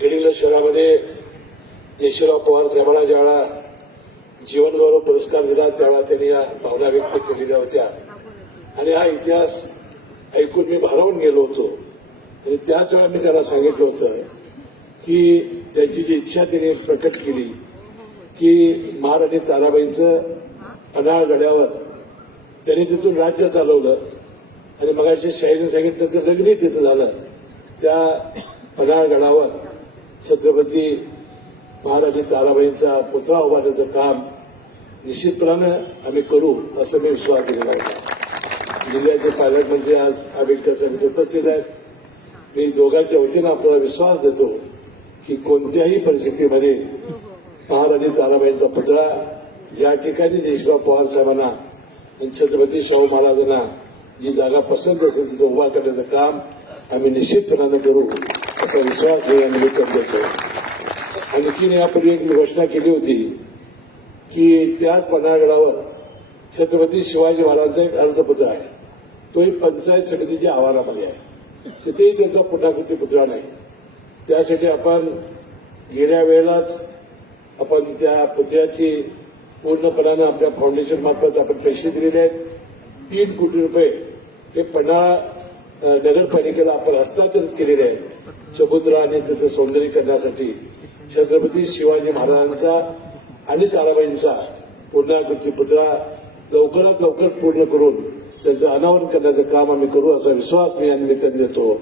दिल्लीला शहरामध्ये यशवराव पवार साहेबांना ज्यावेळा जीवनगौरव पुरस्कार दिला त्यावेळा त्यांनी या भावना व्यक्त केलेल्या होत्या. आणि हा इतिहास ऐकून मी भारावून गेलो होतो. आणि त्याच वेळा मी त्याला सांगितलं होतं की त्यांची जी इच्छा त्यांनी प्रकट केली की महाराणी ताराबाईंचं पन्हाळ गड्यावर त्यांनी तिथून राज्य चालवलं. आणि मगाशी शाहीने सांगितलं तर लग्नही तिथं झालं त्या पन्हाळ गडावर. छत्रपती महाराणी ताराबाईंचा पुतळा उभारण्याचं काम निश्चितपणानं आम्ही करू असं मी विश्वास दिलेला होता. जिल्ह्याचे पालकमंत्री आज आंबेडकर समिती उपस्थित आहेत. मी दोघांच्या वतीनं आपल्याला विश्वास देतो की कोणत्याही परिस्थितीमध्ये महाराणी ताराबाईंचा पुतळा ज्या ठिकाणी जयश्वराव पवार साहेबांना आणि छत्रपती शाहू महाराजांना जी जागा पसंत असेल तिथं उभा करण्याचं काम आम्ही निश्चितपणानं करू. असा विश्वास मी या देतो आणखीन यापूर्वी एक घोषणा केली होती की त्याच पन्हाळगडावर छत्रपती शिवाजी महाराजांचा एक अर्धपुत्र आहे. तोही पंचायत समितीच्या आवारामध्ये आहे. तिथेही त्यांचा पुढाकृती पुतळा नाही. त्यासाठी आपण गेल्या वेळेलाच आपण त्या पुतळ्याची पूर्णपणानं आपल्या फाउंडेशन मार्फत आपण पैसे दिलेले आहेत. तीन कोटी रुपये हे पन्हाळा नगरपालिकेला आपण हस्तांतरित केलेले आहेत. समुद्र आणि तिथं सौंदर्यीकरणासाठी छत्रपती शिवाजी महाराजांचा आणि ताराबाईंचा पुण्याकृती पुतळा लवकरात लवकर पूर्ण करून त्यांचं अनावरण करण्याचं काम आम्ही करू असा विश्वास मी या निमित्ताने देतो.